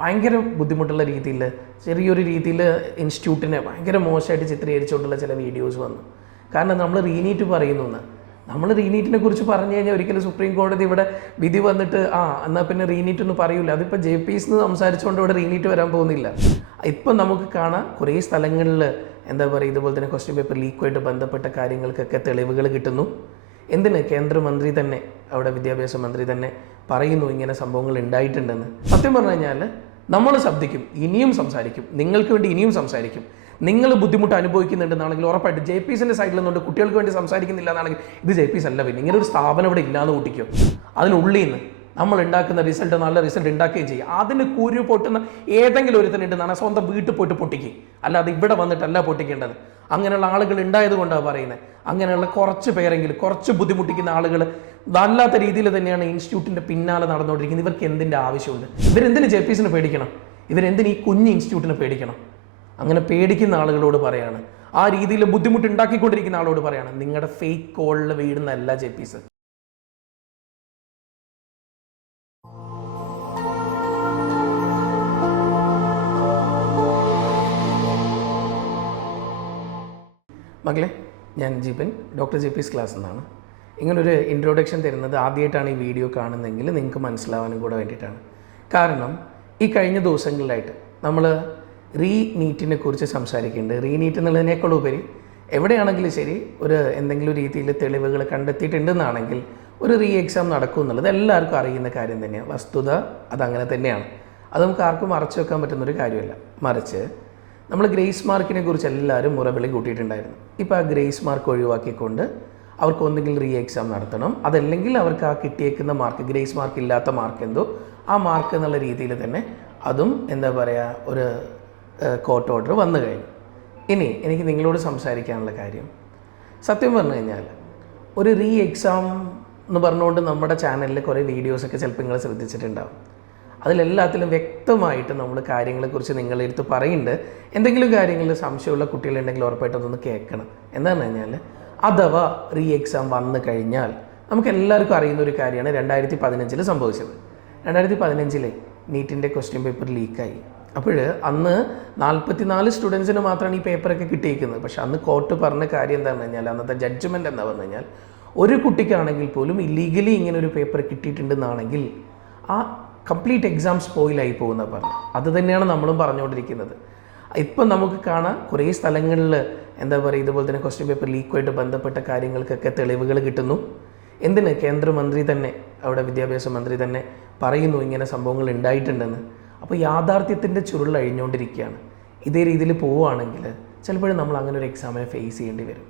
ഭയങ്കര ബുദ്ധിമുട്ടുള്ള രീതിയിൽ ചെറിയൊരു രീതിയിൽ ഇൻസ്റ്റിറ്റ്യൂട്ടിനെ ഭയങ്കര മോശമായിട്ട് ചിത്രീകരിച്ചുകൊണ്ടുള്ള ചില വീഡിയോസ് വന്നു. കാരണം നമ്മൾ റീനീറ്റ് പറയുന്നു. നമ്മൾ റീനീറ്റിനെ കുറിച്ച് പറഞ്ഞു കഴിഞ്ഞാൽ ഒരിക്കലും സുപ്രീം കോടതി ഇവിടെ വിധി വന്നിട്ട് എന്നാൽ പിന്നെ റീനീറ്റ് ഒന്നും പറയൂല. അതിപ്പോൾ JPs സംസാരിച്ചുകൊണ്ട് ഇവിടെ റീനീറ്റ് വരാൻ പോകുന്നില്ല. ഇപ്പം നമുക്ക് കാണാം കുറേ സ്ഥലങ്ങളിൽ എന്താ പറയുക, ഇതുപോലെ തന്നെ ക്വസ്റ്റ്യൻ പേപ്പർ ലീക്കുമായിട്ട് ബന്ധപ്പെട്ട കാര്യങ്ങൾക്കൊക്കെ തെളിവുകൾ കിട്ടുന്നു. എന്തിന് കേന്ദ്രമന്ത്രി തന്നെ, അവിടെ വിദ്യാഭ്യാസ മന്ത്രി തന്നെ പറയുന്നു ഇങ്ങനെ സംഭവങ്ങൾ ഉണ്ടായിട്ടുണ്ടെന്ന്. സത്യം പറഞ്ഞു കഴിഞ്ഞാൽ നമ്മൾ ശബ്ദിക്കും, ഇനിയും സംസാരിക്കും, നിങ്ങൾക്ക് വേണ്ടി ഇനിയും സംസാരിക്കും. നിങ്ങൾ ബുദ്ധിമുട്ട് അനുഭവിക്കുന്നുണ്ടെന്നാണെങ്കിൽ ഉറപ്പായിട്ട് JPസിൻ്റെ സൈഡിൽ നിന്നുകൊണ്ട് കുട്ടികൾക്ക് വേണ്ടി സംസാരിക്കുന്നില്ല എന്നാണെങ്കിൽ ഇത് JPs അല്ല. പിന്നെ ഇങ്ങനെ ഒരു സ്ഥാപനം ഇവിടെ ഇല്ലാന്ന് കൂട്ടിക്കോ. അതിനുള്ളിൽ നിന്ന് നമ്മൾ ഉണ്ടാക്കുന്ന റിസൾട്ട് നല്ല റിസൾട്ട് ഉണ്ടാക്കുകയും ചെയ്യും. അതിന് കുരു പൊട്ടുന്ന ഏതെങ്കിലും ഒരുത്തനുണ്ടെന്നാണ് സ്വന്തം വീട്ടിൽ പോയിട്ട് പൊട്ടിക്കുക, അല്ലാതെ ഇവിടെ വന്നിട്ടല്ല പൊട്ടിക്കേണ്ടത്. അങ്ങനെയുള്ള ആളുകൾ ഉണ്ടായത് കൊണ്ടാണ് പറയുന്നത്. അങ്ങനെയുള്ള കുറച്ച് പേരെങ്കിലും, കുറച്ച് ബുദ്ധിമുട്ടിക്കുന്ന ആളുകൾ വല്ലാത്ത രീതിയിൽ തന്നെയാണ് ഇൻസ്റ്റിറ്റ്യൂട്ടിൻ്റെ പിന്നാലെ നടന്നുകൊണ്ടിരിക്കുന്നത്. ഇവർക്ക് എന്തിൻ്റെ ആവശ്യമുണ്ട്? ഇവരെന്തിന് JPസിനെ പേടിക്കണം? ഇവരെന്തിന് ഈ കുഞ്ഞ് ഇൻസ്റ്റിറ്റ്യൂട്ടിനെ പേടിക്കണം? അങ്ങനെ പേടിക്കുന്ന ആളുകളോട് പറയാണ്, ആ രീതിയിൽ ബുദ്ധിമുട്ട് ഉണ്ടാക്കിക്കൊണ്ടിരിക്കുന്ന ആളോട് പറയാണ്, നിങ്ങളുടെ ഫേക്ക് കോളിൽ വീടുന്നല്ല JPs. മകളെ, ഞാൻ ജീപ്പൻ, ഡോക്ടർ JPs ക്ലാസ് എന്നാണ്. ഇങ്ങനൊരു ഇൻട്രൊഡക്ഷൻ തരുന്നത് ആദ്യമായിട്ടാണ് ഈ വീഡിയോ കാണുന്നതെങ്കിൽ നിങ്ങൾക്ക് മനസ്സിലാവാനും കൂടെ വേണ്ടിയിട്ടാണ്. കാരണം ഈ കഴിഞ്ഞ ദിവസങ്ങളിലായിട്ട് നമ്മൾ റീനീറ്റിനെ കുറിച്ച് സംസാരിക്കുന്നുണ്ട്. റീനീറ്റ് എന്നുള്ളതിനേക്കാൾ ഉപരി എവിടെയാണെങ്കിലും ശരി, ഒരു എന്തെങ്കിലും രീതിയിൽ തെളിവുകൾ കണ്ടെത്തിയിട്ടുണ്ടെന്നാണെങ്കിൽ ഒരു എക്സാം നടക്കും എന്നുള്ളത് എല്ലാവർക്കും അറിയുന്ന കാര്യം തന്നെയാണ്. വസ്തുത അതങ്ങനെ തന്നെയാണ്. അത് നമുക്ക് ആർക്കും മറച്ചു വെക്കാൻ പറ്റുന്നൊരു കാര്യമല്ല. മറിച്ച് നമ്മൾ ഗ്രേസ് മാർക്കിനെ കുറിച്ച് എല്ലാവരും മുറവിളി കൂട്ടിയിട്ടുണ്ടായിരുന്നു. ഇപ്പോൾ ആ ഗ്രേസ് മാർക്ക് ഒഴിവാക്കിക്കൊണ്ട് അവർക്ക് ഒന്നെങ്കിൽ എക്സാം നടത്തണം, അതല്ലെങ്കിൽ അവർക്ക് ആ കിട്ടിയേക്കുന്ന മാർക്ക്, ഗ്രേസ് മാർക്ക് ഇല്ലാത്ത മാർക്ക് എന്തോ ആ മാർക്ക് എന്നുള്ള രീതിയിൽ തന്നെ അതും എന്താ പറയുക, ഒരു കോർട്ട് ഓർഡർ വന്നു കഴിഞ്ഞു. ഇനി എനിക്ക് നിങ്ങളോട് സംസാരിക്കാനുള്ള കാര്യം, സത്യം പറഞ്ഞു കഴിഞ്ഞാൽ ഒരു എക്സാം എന്ന് പറഞ്ഞുകൊണ്ട് നമ്മുടെ ചാനലിൽ കുറേ വീഡിയോസൊക്കെ ചിലപ്പോൾ നിങ്ങൾ ശ്രദ്ധിച്ചിട്ടുണ്ടാവും. അതിലെല്ലാത്തിലും വ്യക്തമായിട്ട് നമ്മൾ കാര്യങ്ങളെക്കുറിച്ച് നിങ്ങളുടെ അടുത്ത് പറയുന്നുണ്ട്. എന്തെങ്കിലും കാര്യങ്ങളിൽ സംശയമുള്ള കുട്ടികളുണ്ടെങ്കിൽ ഉറപ്പായിട്ട് അതൊന്ന് കേൾക്കണം. എന്താണെന്ന് കഴിഞ്ഞാൽ, അഥവാ എക്സാം വന്നു കഴിഞ്ഞാൽ നമുക്ക് എല്ലാവർക്കും അറിയുന്ന ഒരു കാര്യമാണ് 2015 സംഭവിച്ചത്. 2015 നീറ്റിൻ്റെ ക്വസ്റ്റ്യൻ പേപ്പർ ലീക്കായി. അപ്പോൾ അന്ന് 44 സ്റ്റുഡൻസിന് മാത്രമാണ് ഈ പേപ്പറൊക്കെ കിട്ടിയിരിക്കുന്നത്. പക്ഷെ അന്ന് കോർട്ട് പറഞ്ഞ കാര്യം എന്താണെന്ന് കഴിഞ്ഞാൽ, അന്നത്തെ ജഡ്ജ്മെൻറ്റ് എന്താ പറഞ്ഞു കഴിഞ്ഞാൽ, ഒരു കുട്ടിക്കാണെങ്കിൽ പോലും ഇല്ലീഗലി ഇങ്ങനെ ഒരു പേപ്പർ കിട്ടിയിട്ടുണ്ടെന്നാണെങ്കിൽ ആ കംപ്ലീറ്റ് എക്സാം സ്പോയിലായി പോകുന്ന പറഞ്ഞു. അത് തന്നെയാണ് നമ്മളും പറഞ്ഞുകൊണ്ടിരിക്കുന്നത്. ഇപ്പം നമുക്ക് കാണാം കുറേ സ്ഥലങ്ങളിൽ എന്താ പറയുക, ഇതുപോലെ തന്നെ ക്വസ്റ്റ്യൻ പേപ്പർ ലീക്കുമായിട്ട് ബന്ധപ്പെട്ട കാര്യങ്ങൾക്കൊക്കെ തെളിവുകൾ കിട്ടുന്നു. എന്തിന് കേന്ദ്രമന്ത്രി തന്നെ, അവിടെ വിദ്യാഭ്യാസ മന്ത്രി തന്നെ പറയുന്നു ഇങ്ങനെ സംഭവങ്ങൾ ഉണ്ടായിട്ടുണ്ടെന്ന്. അപ്പോൾ യാഥാർത്ഥ്യത്തിൻ്റെ ചുരുൾ അഴിഞ്ഞുകൊണ്ടിരിക്കുകയാണ്. ഇതേ രീതിയിൽ പോവുകയാണെങ്കിൽ ചിലപ്പോഴും നമ്മൾ അങ്ങനെ ഒരു എക്സാമിനെ ഫേസ് ചെയ്യേണ്ടി വരും.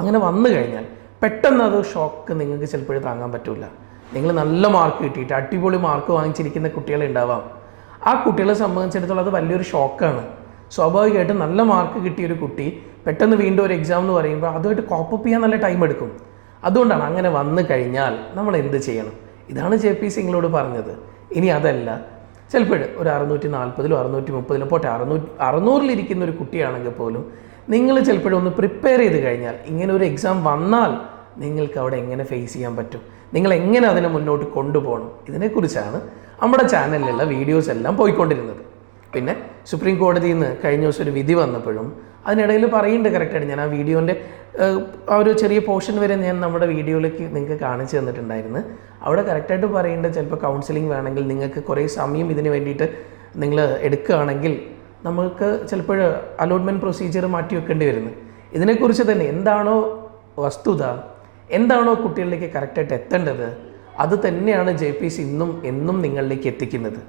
അങ്ങനെ വന്നു കഴിഞ്ഞാൽ പെട്ടെന്ന് അത് ഷോക്ക് നിങ്ങൾക്ക് ചിലപ്പോഴും താങ്ങാൻ പറ്റില്ല. നിങ്ങൾ നല്ല മാർക്ക് കിട്ടിയിട്ട് അടിപൊളി മാർക്ക് വാങ്ങിച്ചിരിക്കുന്ന കുട്ടികളുണ്ടാവാം. ആ കുട്ടികളെ സംബന്ധിച്ചിടത്തോളം അത് വലിയൊരു ഷോക്കാണ്. സ്വാഭാവികമായിട്ടും നല്ല മാർക്ക് കിട്ടിയൊരു കുട്ടി പെട്ടെന്ന് വീണ്ടും ഒരു എക്സാം എന്ന് പറയുമ്പോൾ അതുമായിട്ട് കോപ്പപ്പ് ചെയ്യാൻ നല്ല ടൈം എടുക്കും. അതുകൊണ്ടാണ് അങ്ങനെ വന്നു കഴിഞ്ഞാൽ നമ്മൾ എന്ത് ചെയ്യണം, ഇതാണ് JPs നിങ്ങളോട് പറഞ്ഞത്. ഇനി അതല്ല, ചിലപ്പോൾ ഒരു 640 630 പോട്ടെ 600 ഒരു കുട്ടിയാണെങ്കിൽ പോലും നിങ്ങൾ ചിലപ്പോഴും ഒന്ന് പ്രിപ്പയർ ചെയ്ത് കഴിഞ്ഞാൽ ഇങ്ങനെ ഒരു എക്സാം വന്നാൽ നിങ്ങൾക്ക് അവിടെ എങ്ങനെ ഫേസ് ചെയ്യാൻ പറ്റും, നിങ്ങൾ എങ്ങനെ അതിനെ മുന്നോട്ട് കൊണ്ടുപോകണം, ഇതിനെക്കുറിച്ചാണ് നമ്മുടെ ചാനലിലുള്ള വീഡിയോസ് എല്ലാം പോയിക്കൊണ്ടിരുന്നത്. പിന്നെ സുപ്രീം കോടതിയിൽ നിന്ന് കഴിഞ്ഞ ദിവസം ഒരു വിധി വന്നപ്പോഴും അതിനിടയിൽ പറയുന്നുണ്ട് കറക്റ്റായിട്ട്. ഞാൻ ആ വീഡിയോൻ്റെ ആ ഒരു ചെറിയ പോർഷൻ വരെ ഞാൻ നമ്മുടെ വീഡിയോയിലേക്ക് നിങ്ങൾക്ക് കാണിച്ചു തന്നിട്ടുണ്ടായിരുന്നു. അവിടെ കറക്റ്റായിട്ട് പറയുന്നുണ്ട്, ചിലപ്പോൾ കൗൺസിലിംഗ് വേണമെങ്കിൽ നിങ്ങൾക്ക് കുറേ സമയം ഇതിന് വേണ്ടിയിട്ട് നിങ്ങൾ എടുക്കുകയാണെങ്കിൽ നമുക്ക് ചിലപ്പോൾ അലോട്ട്മെൻറ്റ് പ്രൊസീജിയർ മാറ്റി വെക്കേണ്ടി വരുന്നു. ഇതിനെക്കുറിച്ച് തന്നെ എന്താണോ വസ്തുത, എന്താണോ കുട്ടികളിലേക്ക് കറക്റ്റായിട്ട് എത്തേണ്ടത്, അത് തന്നെയാണ് JPs എന്നും നിങ്ങളിലേക്ക് എത്തിക്കുന്നത്.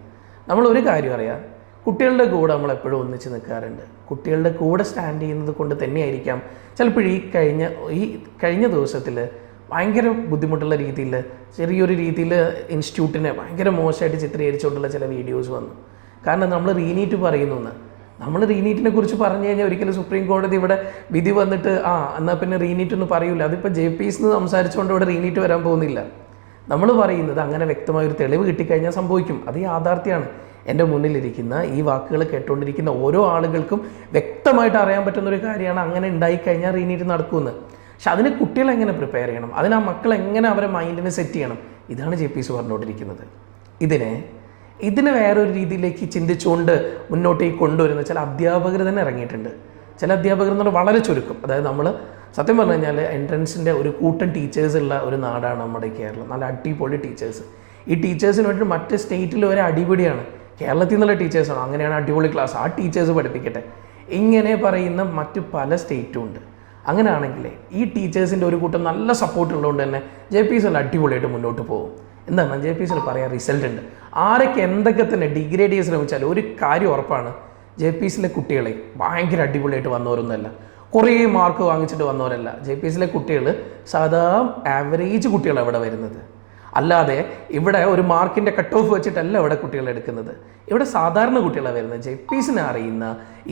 നമ്മളൊരു കാര്യം അറിയാം, കുട്ടികളുടെ കൂടെ നമ്മൾ എപ്പോഴും ഒന്നിച്ച് നിൽക്കാറുണ്ട്. കുട്ടികളുടെ കൂടെ സ്റ്റാൻഡ് ചെയ്യുന്നത് കൊണ്ട് തന്നെയായിരിക്കാം ചിലപ്പോൾ ഈ കഴിഞ്ഞ ദിവസത്തിൽ ഭയങ്കര ബുദ്ധിമുട്ടുള്ള രീതിയിൽ ചെറിയൊരു രീതിയിൽ ഇൻസ്റ്റിറ്റ്യൂട്ടിനെ ഭയങ്കര മോശമായിട്ട് ചിത്രീകരിച്ചുകൊണ്ടുള്ള ചില വീഡിയോസ് വന്നു. കാരണം നമ്മൾ റീനീറ്റ് പറയുന്നു. നമ്മൾ റീനീറ്റിനെ കുറിച്ച് പറഞ്ഞു കഴിഞ്ഞാൽ ഒരിക്കലും സുപ്രീം കോടതി ഇവിടെ വിധി വന്നിട്ട് എന്നാൽ പിന്നെ റീനീറ്റ് ഒന്നും പറയൂല. അതിപ്പോൾ JPs സംസാരിച്ചുകൊണ്ട് ഇവിടെ റീനീറ്റ് വരാൻ പോകുന്നില്ല. നമ്മൾ പറയുന്നത് അങ്ങനെ വ്യക്തമായൊരു തെളിവ് കിട്ടിക്കഴിഞ്ഞാൽ സംഭവിക്കും. അത് യാഥാർത്ഥ്യമാണ്. എൻ്റെ മുന്നിലിരിക്കുന്ന ഈ വാക്കുകൾ കേട്ടുകൊണ്ടിരിക്കുന്ന ഓരോ ആളുകൾക്കും വ്യക്തമായിട്ട് അറിയാൻ പറ്റുന്നൊരു കാര്യമാണ് അങ്ങനെ ഉണ്ടായിക്കഴിഞ്ഞാൽ റീനീറ്റ് നടക്കുമെന്ന്. പക്ഷെ അതിന് കുട്ടികളെ എങ്ങനെ പ്രിപ്പയർ ചെയ്യണം, അതിന് ആ മക്കൾ എങ്ങനെ അവരെ മൈൻഡിനെ സെറ്റ് ചെയ്യണം, ഇതാണ് JPs പറഞ്ഞുകൊണ്ടിരിക്കുന്നത്. ഇതിനെ ഇതിനെ വേറൊരു രീതിയിലേക്ക് ചിന്തിച്ചുകൊണ്ട് മുന്നോട്ടേക്ക് കൊണ്ടുവരുന്ന ചില അധ്യാപകർ തന്നെ ഇറങ്ങിയിട്ടുണ്ട്. ചില അധ്യാപകർ എന്ന് പറഞ്ഞാൽ വളരെ ചുരുക്കം. അതായത് നമ്മൾ സത്യം പറഞ്ഞു കഴിഞ്ഞാൽ എൻട്രൻസിൻ്റെ ഒരു കൂട്ടം ടീച്ചേഴ്സ് ഉള്ള ഒരു നാടാണ് നമ്മുടെ കേരളം. നല്ല അടിപൊളി ടീച്ചേഴ്സ്. ഈ ടീച്ചേഴ്സിന് വേണ്ടിയിട്ട് മറ്റ് സ്റ്റേറ്റിൽ വരെ അടിപൊളിയാണ്. കേരളത്തിൽ നിന്നുള്ള ടീച്ചേഴ്സാണ്, അങ്ങനെയാണ് അടിപൊളി ക്ലാസ്, ആ ടീച്ചേഴ്സ് പഠിപ്പിക്കട്ടെ. ഇങ്ങനെ പറയുന്ന മറ്റ് പല സ്റ്റേറ്റും ഉണ്ട്. അങ്ങനെയാണെങ്കിൽ ഈ ടീച്ചേഴ്സിൻ്റെ ഒരു കൂട്ടം നല്ല സപ്പോർട്ട് ഉള്ളതുകൊണ്ട് തന്നെ JPSL അടിപൊളിയായിട്ട് മുന്നോട്ട് പോകും. എന്താണ് JPSL പറയാൻ റിസൾട്ട് ഉണ്ട്. ആരൊക്കെ എന്തൊക്കെ തന്നെ ഡിഗ്രേഡ് ചെയ്യാൻ ശ്രമിച്ചാൽ ഒരു കാര്യം ഉറപ്പാണ്, JPSL കുട്ടികളെ ഭയങ്കര അടിപൊളിയായിട്ട് വന്നവരൊന്നുമല്ല, കുറേ മാർക്ക് വാങ്ങിച്ചിട്ട് വന്നവരല്ല. JPSL കുട്ടികൾ സാധാ ആവറേജ് കുട്ടികളാണ് ഇവിടെ വരുന്നത്. അല്ലാതെ ഇവിടെ ഒരു മാർക്കിൻ്റെ കട്ട് ഓഫ് വെച്ചിട്ടല്ല ഇവിടെ കുട്ടികൾ എടുക്കുന്നത്. ഇവിടെ സാധാരണ കുട്ടികളാണ് വരുന്നത്. JPSLനെ അറിയുന്ന,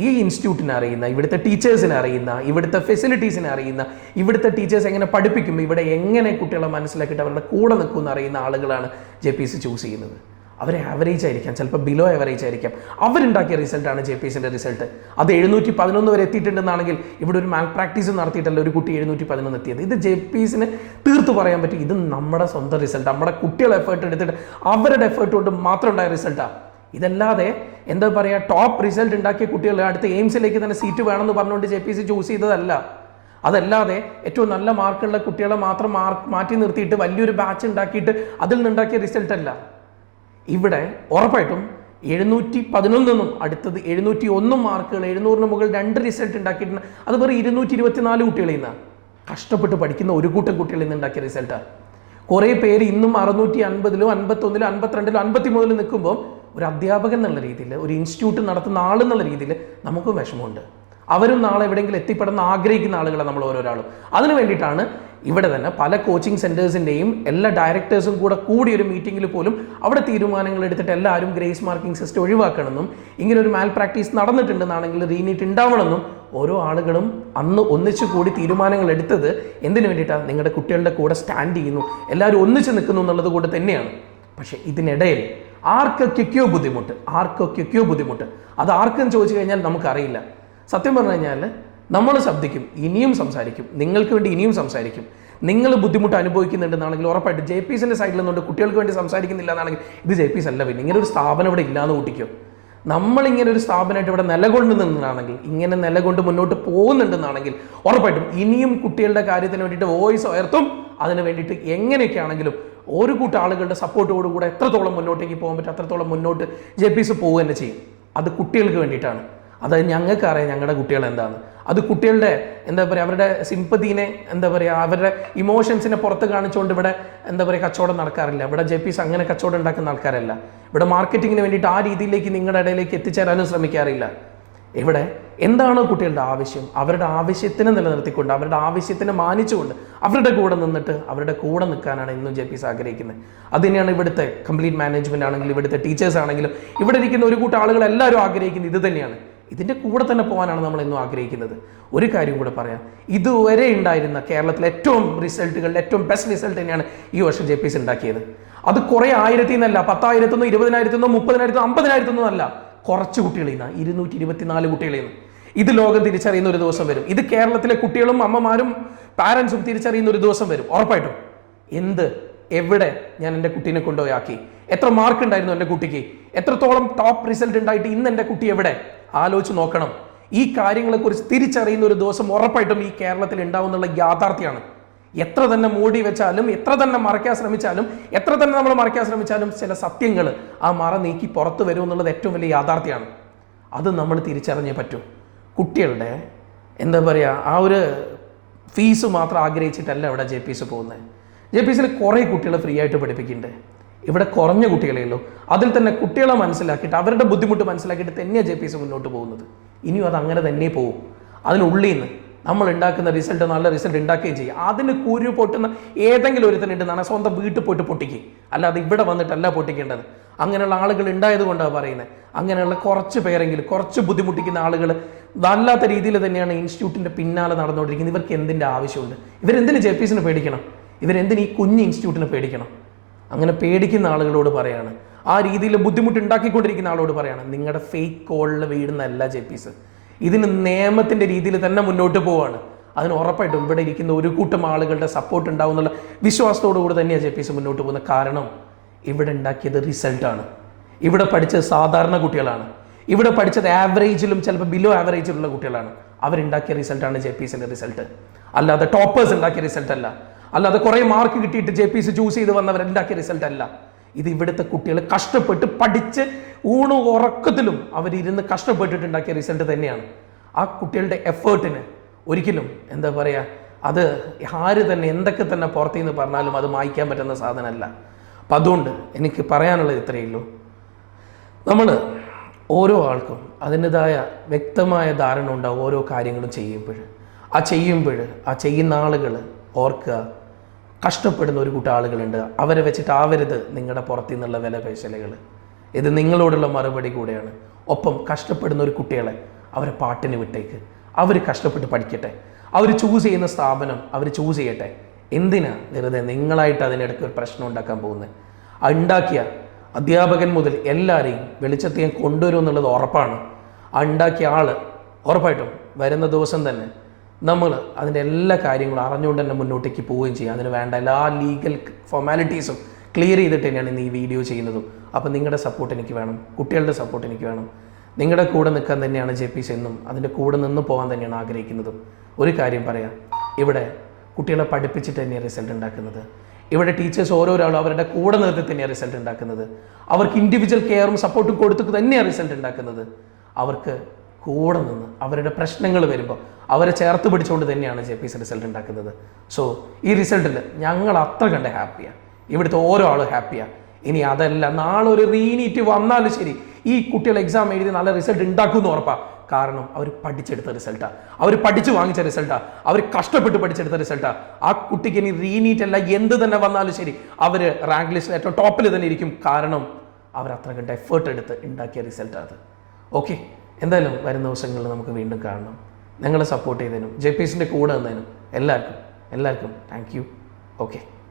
ഈ ഇൻസ്റ്റിറ്റ്യൂട്ടിനെ അറിയുന്ന, ഇവിടുത്തെ ടീച്ചേഴ്സിനെ അറിയുന്ന, ഇവിടുത്തെ ഫെസിലിറ്റീസിനെ അറിയുന്ന, ഇവിടുത്തെ ടീച്ചേഴ്സ് എങ്ങനെ പഠിപ്പിക്കും, ഇവിടെ എങ്ങനെ കുട്ടികളെ മനസ്സിലാക്കിയിട്ട് അവരുടെ കൂടെ നിൽക്കുമെന്ന് അറിയുന്ന ആളുകളാണ് JPSL ചൂസ് ചെയ്യുന്നത്. അവർ ആവറേജ് ആയിരിക്കാം, ചിലപ്പോൾ ബിലോ ആവറേജ് ആയിരിക്കാം. അവരുണ്ടാക്കിയ റിസൾട്ടാണ് JPSLൻ്റെ റിസൾട്ട്. അത് 711 വരെ എത്തിയിട്ടുണ്ടെന്നാണെങ്കിൽ ഇവിടെ ഒരു മാൽ പ്രാക്ടീസ് നടത്തിയിട്ടല്ല ഒരു കുട്ടി 711 എത്തിയത്. ഇത് JPSLന് തീർത്ത് പറയാൻ പറ്റും, ഇത് നമ്മുടെ സ്വന്തം റിസൾട്ട്, നമ്മുടെ കുട്ടികൾ എഫേർട്ട് എടുത്തിട്ട് അവരുടെ എഫേർട്ട് കൊണ്ട് മാത്രം ഉണ്ടായ റിസൾട്ടാണ്. ഇതല്ലാതെ എന്താ പറയുക, ടോപ്പ് റിസൾട്ട് ഉണ്ടാക്കിയ കുട്ടികൾ അടുത്ത എയിംസിലേക്ക് തന്നെ സീറ്റ് വേണമെന്ന് പറഞ്ഞുകൊണ്ട് JPSL ചൂസ് ചെയ്തതല്ല. അതല്ലാതെ ഏറ്റവും നല്ല മാർക്കുള്ള കുട്ടികളെ മാത്രം മാറ്റി നിർത്തിയിട്ട് വലിയൊരു ബാച്ച് ഉണ്ടാക്കിയിട്ട് അതിൽ നിന്നുണ്ടാക്കിയ റിസൾട്ട് അല്ല. ഇവിടെ ഉറപ്പായിട്ടും 711 അടുത്തത് 701 മാർക്കുകൾ, 700 മുകളിൽ 2 റിസൾട്ട് ഉണ്ടാക്കിയിട്ടുണ്ട്. അത് വെറും 224 കുട്ടികളിൽ നിന്നാണ്, കഷ്ടപ്പെട്ട് പഠിക്കുന്ന ഒരു കൂട്ടം കുട്ടികളിൽ നിന്ന് ഉണ്ടാക്കിയ റിസൾട്ടാണ്. കുറേ പേര് ഇന്നും 650-ലോ 51-ലോ 52-ലോ 53-ലോ നിൽക്കുമ്പോൾ ഒരു അധ്യാപകൻ എന്നുള്ള രീതിയിൽ, ഒരു ഇൻസ്റ്റിറ്റ്യൂട്ട് നടത്തുന്ന ആളെന്നുള്ള രീതിയിൽ നമുക്കും വിഷമമുണ്ട്. അവരും നാളെ എവിടെയെങ്കിലും എത്തിപ്പെടാൻ ആഗ്രഹിക്കുന്ന ആളുകളാണ് നമ്മൾ ഓരോരാളും. അതിനു വേണ്ടിയിട്ടാണ് ഇവിടെ തന്നെ പല കോച്ചിങ് സെൻറ്റേഴ്സിൻ്റെയും എല്ലാ ഡയറക്ടേഴ്സും കൂടി ഒരു മീറ്റിങ്ങിൽ പോലും അവിടെ തീരുമാനങ്ങൾ എടുത്തിട്ട് എല്ലാവരും ഗ്രേസ് മാർക്കിംഗ് സിസ്റ്റം ഒഴിവാക്കണമെന്നും ഇങ്ങനെ ഒരു മാൽ പ്രാക്ടീസ് നടന്നിട്ടുണ്ടെന്നാണെങ്കിൽ റീനീറ്റ് ഉണ്ടാവണമെന്നും ഓരോ ആളുകളും അന്ന് ഒന്നിച്ചു കൂടി തീരുമാനങ്ങൾ എടുത്തത് എന്തിനു വേണ്ടിയിട്ടാണ്? നിങ്ങളുടെ കുട്ടികളുടെ കൂടെ സ്റ്റാൻഡ് ചെയ്യുന്നു, എല്ലാവരും ഒന്നിച്ച് നിൽക്കുന്നു എന്നുള്ളത് കൂടെ തന്നെയാണ്. പക്ഷേ ഇതിനിടയിൽ ആർക്കൊക്കെയോ ബുദ്ധിമുട്ട് അത് ആർക്കും ചോദിച്ചു കഴിഞ്ഞാൽ നമുക്കറിയില്ല. സത്യം പറഞ്ഞു കഴിഞ്ഞാൽ നമ്മൾ ശബ്ദിക്കും, ഇനിയും സംസാരിക്കും, നിങ്ങൾക്ക് വേണ്ടി ഇനിയും സംസാരിക്കും. നിങ്ങൾ ബുദ്ധിമുട്ട് അനുഭവിക്കുന്നുണ്ടെന്നാണെങ്കിൽ ഉറപ്പായിട്ട് JPSLൻ്റെ സൈഡിൽ നിന്നുകൊണ്ട് കുട്ടികൾക്ക് വേണ്ടി സംസാരിക്കുന്നില്ല എന്നാണെങ്കിൽ ഇത് JPSL അല്ല. പിന്നെ ഇങ്ങനെ ഒരു സ്ഥാപനം ഇവിടെ ഇല്ലാന്ന് കൂട്ടിക്കോ. നമ്മളിങ്ങനെ ഒരു സ്ഥാപനമായിട്ട് ഇവിടെ നിലകൊള്ളുന്നുണ്ടെന്നാണെങ്കിൽ, ഇങ്ങനെ നിലകൊണ്ട് മുന്നോട്ട് പോകുന്നുണ്ടെന്നാണെങ്കിൽ ഉറപ്പായിട്ടും ഇനിയും കുട്ടികളുടെ കാര്യത്തിന് വേണ്ടിയിട്ട് വോയിസ് ഉയർത്തും. അതിന് വേണ്ടിയിട്ട് എങ്ങനെയൊക്കെയാണെങ്കിലും ഒരു കൂട്ടം ആളുകളുടെ സപ്പോർട്ടോടുകൂടെ എത്രത്തോളം മുന്നോട്ടേക്ക് പോകാൻ പറ്റും അത്രത്തോളം മുന്നോട്ട് JPSL പോവുക തന്നെ ചെയ്യും. അത് കുട്ടികൾക്ക് വേണ്ടിയിട്ടാണ്. അതായത് ഞങ്ങൾക്കറിയാം ഞങ്ങളുടെ കുട്ടികൾ എന്താണ്. അത് കുട്ടികളുടെ എന്താ പറയുക, അവരുടെ സിമ്പതിനെ എന്താ പറയുക, അവരുടെ ഇമോഷൻസിനെ പുറത്ത് കാണിച്ചുകൊണ്ട് ഇവിടെ എന്താ പറയുക കച്ചവടം നടക്കാറില്ല. ഇവിടെ JPSL അങ്ങനെ കച്ചവടം ഉണ്ടാക്കുന്ന ആൾക്കാരല്ല. ഇവിടെ മാർക്കറ്റിങ്ങിന് വേണ്ടിയിട്ട് ആ രീതിയിലേക്ക് നിങ്ങളുടെ ഇടയിലേക്ക് എത്തിച്ചേരാനും ശ്രമിക്കാറില്ല. ഇവിടെ എന്താണോ കുട്ടികളുടെ ആവശ്യം, അവരുടെ ആവശ്യത്തിനെ നിലനിർത്തിക്കൊണ്ട്, അവരുടെ ആവശ്യത്തിനെ മാനിച്ചുകൊണ്ട് അവരുടെ കൂടെ നിന്നിട്ട് അവരുടെ കൂടെ നിൽക്കാനാണ് ഇന്നും JPSL ആഗ്രഹിക്കുന്നത്. അതുതന്നെയാണ് ഇവിടുത്തെ കംപ്ലീറ്റ് മാനേജ്മെന്റ് ആണെങ്കിലും ഇവിടുത്തെ ടീച്ചേഴ്സ് ആണെങ്കിലും ഇവിടെ ഇരിക്കുന്ന ഒരു കൂട്ടം ആളുകൾ എല്ലാവരും ആഗ്രഹിക്കുന്നത് ഇത് തന്നെയാണ്. ഇതിൻ്റെ കൂടെ തന്നെ പോകാനാണ് നമ്മൾ ഇന്നും ആഗ്രഹിക്കുന്നത്. ഒരു കാര്യം കൂടെ പറയാം, ഇതുവരെ ഉണ്ടായിരുന്ന കേരളത്തിലെ ഏറ്റവും റിസൾട്ടുകളിൽ ഏറ്റവും ബെസ്റ്റ് റിസൾട്ട് തന്നെയാണ് ഈ വർഷം JPSL ഉണ്ടാക്കിയത്. അത് കുറേ 1000 എന്നല്ല, 10,000, 20,000, 30,000, 50,000 അല്ല, കുറച്ച് കുട്ടികളിൽ നിന്നാണ്, 224 കുട്ടികളിൽ നിന്ന്. ഇത് ലോകം തിരിച്ചറിയുന്ന ഒരു ദിവസം വരും. ഇത് കേരളത്തിലെ കുട്ടികളും അമ്മമാരും പാരൻസും തിരിച്ചറിയുന്ന ഒരു ദിവസം വരും ഉറപ്പായിട്ടും. എവിടെ ഞാൻ എൻ്റെ കുട്ടീനെ കൊണ്ടുപോയി ആക്കി, എത്ര മാർക്ക് ഉണ്ടായിരുന്നു എൻ്റെ കുട്ടിക്ക്, എത്രത്തോളം ടോപ്പ് റിസൾട്ട് ഉണ്ടായിട്ട് ഇന്ന് എൻ്റെ കുട്ടി എവിടെ, ആലോചിച്ച് നോക്കണം. ഈ കാര്യങ്ങളെക്കുറിച്ച് തിരിച്ചറിയുന്ന ഒരു ദിവസം ഉറപ്പായിട്ടും ഈ കേരളത്തിൽ ഉണ്ടാവുന്നുള്ള യാഥാർത്ഥ്യമാണ്. എത്ര തന്നെ മൂടി വെച്ചാലും, എത്ര തന്നെ മറയ്ക്കാൻ ശ്രമിച്ചാലും ചില സത്യങ്ങൾ ആ മറ നീക്കി പുറത്തു വരും എന്നുള്ളത് ഏറ്റവും വലിയ യാഥാർത്ഥ്യമാണ്. അത് നമ്മൾ തിരിച്ചറിഞ്ഞേ പറ്റൂ. കുട്ടികളുടെ എന്താ പറയുക, ആ ഒരു ഫീസ് മാത്രം ആഗ്രഹിച്ചിട്ടല്ല ഇവിടെ JPSL പോകുന്നത്. JPSL കുറേ കുട്ടികളെ ഫ്രീ ആയിട്ട് പഠിപ്പിക്കുന്നുണ്ട്. ഇവിടെ കുറഞ്ഞ കുട്ടികളേ ഉള്ളൂ. അതിൽ തന്നെ കുട്ടികളെ മനസ്സിലാക്കിയിട്ട് അവരുടെ ബുദ്ധിമുട്ട് മനസ്സിലാക്കിയിട്ട് തന്നെയാണ് JPSL മുന്നോട്ട് പോകുന്നത്. ഇനിയും അത് അങ്ങനെ തന്നെ പോകും. അതിനുള്ളിൽ നിന്ന് നമ്മൾ ഉണ്ടാക്കുന്ന റിസൾട്ട് നല്ല റിസൾട്ട് ഉണ്ടാക്കുകയും ചെയ്യും. അതിന് കുരു പൊട്ടുന്ന ഏതെങ്കിലും ഒരുത്തനുണ്ടെന്നാണ് സ്വന്തം വീട്ടിൽ പോയിട്ട് പൊട്ടിക്കുക, അല്ലാതെ ഇവിടെ വന്നിട്ടല്ല പൊട്ടിക്കേണ്ടത്. അങ്ങനെയുള്ള ആളുകൾ ഉണ്ടായത് കൊണ്ടാണ് പറയുന്നത്. അങ്ങനെയുള്ള കുറച്ച് പേരെങ്കിലും, കുറച്ച് ബുദ്ധിമുട്ടിക്കുന്ന ആളുകൾ വല്ലാത്ത രീതിയിൽ തന്നെയാണ് ഇൻസ്റ്റിറ്റ്യൂട്ടിൻ്റെ പിന്നാലെ നടന്നുകൊണ്ടിരിക്കുന്നത്. ഇവർക്ക് എന്തിൻ്റെ ആവശ്യമുണ്ട്? ഇവരെന്തിന് JPSLനെ പേടിക്കണം? ഇവരെന്തിന് ഈ കുഞ്ഞ് ഇൻസ്റ്റിറ്റ്യൂട്ടിനെ പേടിക്കണം? അങ്ങനെ പേടിക്കുന്ന ആളുകളോട് പറയാണ്, ആ രീതിയിൽ ബുദ്ധിമുട്ട് ഉണ്ടാക്കിക്കൊണ്ടിരിക്കുന്ന ആളോട് പറയാണ്, നിങ്ങളുടെ ഫേക്ക് കോളിൽ വീഴുന്നതല്ല JPSL. ഇതിന് നിയമത്തിൻ്റെ രീതിയിൽ തന്നെ മുന്നോട്ട് പോവുകയാണ്. അതിന് ഉറപ്പായിട്ടും ഇവിടെ ഇരിക്കുന്ന ഒരു കൂട്ടം ആളുകളുടെ സപ്പോർട്ട് ഉണ്ടാവും എന്നുള്ള വിശ്വാസത്തോടു കൂടി തന്നെയാണ് JPSL മുന്നോട്ട് പോകുന്നത്. കാരണം ഇവിടെ ഉണ്ടാക്കിയത് റിസൾട്ടാണ്. ഇവിടെ പഠിച്ചത് സാധാരണ കുട്ടികളാണ്, ഇവിടെ പഠിച്ചത് ആവറേജിലും ചിലപ്പോൾ ബിലോ ആവറേജിലുള്ള കുട്ടികളാണ്. അവരുണ്ടാക്കിയ റിസൾട്ടാണ് JPCൻ്റെ റിസൾട്ട്, അല്ലാതെ ടോപ്പേഴ്സ് ഉണ്ടാക്കിയ റിസൾട്ട് അല്ല, അല്ലാതെ കുറേ മാർക്ക് കിട്ടിയിട്ട് JPC ചൂസ് ചെയ്ത് വന്നവരുണ്ടാക്കിയ റിസൾട്ട് അല്ല. ഇത് ഇവിടുത്തെ കുട്ടികൾ കഷ്ടപ്പെട്ട് പഠിച്ച് ഊണും ഉറക്കത്തിലും അവരിരുന്ന് കഷ്ടപ്പെട്ടിട്ടുണ്ടാക്കിയ റിസൾട്ട് തന്നെയാണ്. ആ കുട്ടികളുടെ എഫേർട്ടിന് ഒരിക്കലും എന്താ പറയുക, അത് ആര് തന്നെ എന്തൊക്കെ തന്നെ പുറത്തു നിന്ന് പറഞ്ഞാലും അത് മായ്ക്കാൻ പറ്റുന്ന സാധനമല്ല. അപ്പം അതുകൊണ്ട് എനിക്ക് പറയാനുള്ളത് ഇത്രയേ ഉള്ളൂ. നമ്മൾ ഓരോ ആൾക്കും അതിൻ്റെതായ വ്യക്തമായ ധാരണ ഉണ്ടാവും ഓരോ കാര്യങ്ങളും ചെയ്യുമ്പോൾ. ആ ചെയ്യുന്ന ആളുകൾ ഓർക്കുക, കഷ്ടപ്പെടുന്ന ഒരു കൂട്ടം ആളുകളുണ്ട്. അവരെ വെച്ചിട്ട് ആവരുത് നിങ്ങളുടെ പുറത്തു നിന്നുള്ള വില പേശലുകൾ. ഇത് നിങ്ങളോടുള്ള മറുപടി കൂടെയാണ്. ഒപ്പം കഷ്ടപ്പെടുന്ന ഒരു കുട്ടികളെ അവരെ പാട്ടിന് വിട്ടേക്ക്, അവർ കഷ്ടപ്പെട്ട് പഠിക്കട്ടെ, അവർ ചൂസ് ചെയ്യുന്ന സ്ഥാപനം അവർ ചൂസ് ചെയ്യട്ടെ. എന്തിനാ വെറുതെ നിങ്ങളായിട്ട് അതിനിടയ്ക്ക് ഒരു പ്രശ്നം ഉണ്ടാക്കാൻ പോകുന്നത്? ഉണ്ടാക്കിയ അധ്യാപകൻ മുതൽ എല്ലാവരെയും വെളിച്ചത്തെയും കൊണ്ടുവരും എന്നുള്ളത് ഉറപ്പാണ്. ഉണ്ടാക്കിയ ആൾ ഉറപ്പായിട്ടും വരുന്ന ദിവസം തന്നെ നമ്മൾ അതിൻ്റെ എല്ലാ കാര്യങ്ങളും അറിഞ്ഞുകൊണ്ട് തന്നെ മുന്നോട്ടേക്ക് പോവുകയും ചെയ്യും. അതിന് വേണ്ട എല്ലാ ലീഗൽ ഫോർമാലിറ്റീസും ക്ലിയർ ചെയ്തിട്ട് തന്നെയാണ് ഇന്ന് ഈ വീഡിയോ ചെയ്യുന്നതും. അപ്പോൾ നിങ്ങളുടെ സപ്പോർട്ട് എനിക്ക് വേണം, കുട്ടികളുടെ സപ്പോർട്ട് എനിക്ക് വേണം. നിങ്ങളുടെ കൂടെ നിൽക്കാൻ തന്നെയാണ് JPC എന്നും അതിൻ്റെ കൂടെ നിന്ന് പോകാൻ തന്നെയാണ് ആഗ്രഹിക്കുന്നതും. ഒരു കാര്യം പറയാം, ഇവിടെ കുട്ടികളെ പഠിപ്പിച്ചിട്ട് തന്നെയാണ് റിസൾട്ട് ഉണ്ടാക്കുന്നത്. ഇവിടെ ടീച്ചേഴ്സ് ഓരോരാളും അവരുടെ കൂടെ നിർത്തി തന്നെയാണ് റിസൾട്ട് ഉണ്ടാക്കുന്നത്. അവർക്ക് ഇൻഡിവിജ്വൽ കെയറും സപ്പോർട്ടും കൊടുത്ത് തന്നെയാണ് റിസൾട്ട് ഉണ്ടാക്കുന്നത്. അവർക്ക് കൂടെ നിന്ന് അവരുടെ പ്രശ്നങ്ങൾ വരുമ്പോൾ അവരെ ചേർത്ത് പിടിച്ചുകൊണ്ട് തന്നെയാണ് JPC റിസൾട്ട് ഉണ്ടാക്കുന്നത്. സോ ഈ റിസൾട്ടിൽ ഞങ്ങൾ അത്ര കണ്ട് ഹാപ്പിയാണ്, ഇവിടുത്തെ ഓരോ ആളും ഹാപ്പിയാണ്. ഇനി അതല്ല, നാളെ ഒരു റീനീറ്റ് വന്നാലും ശരി ഈ കുട്ടികൾ എക്സാം എഴുതി നല്ല റിസൾട്ട് ഉണ്ടാക്കുമെന്ന് ഉറപ്പാണ്. കാരണം അവർ പഠിച്ചെടുത്ത റിസൾട്ടാണ്, അവർ പഠിച്ചു വാങ്ങിച്ച റിസൾട്ടാണ്, അവർ കഷ്ടപ്പെട്ട് പഠിച്ചെടുത്ത റിസൾട്ടാണ്. ആ കുട്ടിക്ക് ഇനി റീനീറ്റ് അല്ല എന്ത് തന്നെ വന്നാലും ശരി അവർ റാങ്ക് ലിസ്റ്റിൽ ഏറ്റവും ടോപ്പിൽ തന്നെ ഇരിക്കും. കാരണം അവർ അത്ര കണ്ട് എഫേർട്ട് എടുത്ത് ഉണ്ടാക്കിയ റിസൾട്ടാണ് അത്. ഓക്കെ, എന്തായാലും വരുന്ന ദിവസങ്ങളിൽ നമുക്ക് വീണ്ടും കാണണം. നിങ്ങളെ സപ്പോർട്ട് ചെയ്തതിനും JPCൻ്റെ കൂടെ നിന്നതിനും എല്ലാവർക്കും താങ്ക് യു. ഓക്കെ.